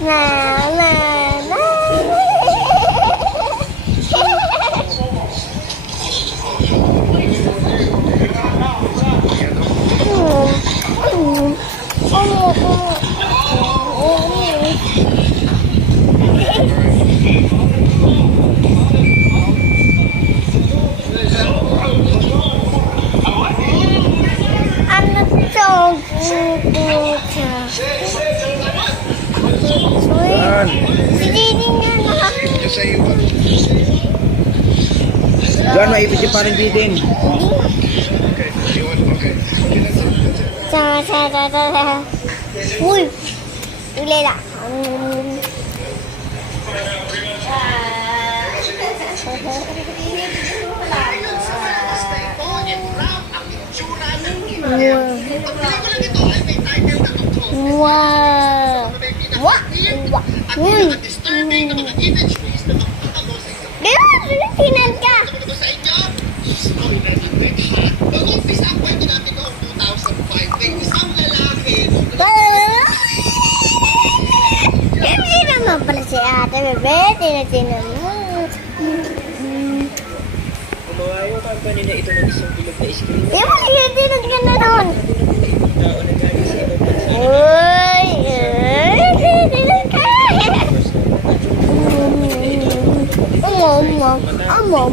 Na, na, na. Diyan, maipit yung parang bidin. Uy! Ulela. Wow! Wah! Wah! Uy! Tinan ka! Hindi naman pala si ate, bebe. Tinan mo. Kumawayo ka kanina ito ng isang bilog na iskrin. Di mo tinan ka na doon. Tao na galing sa ibang bansa. Uy! Tinan ka! Amo.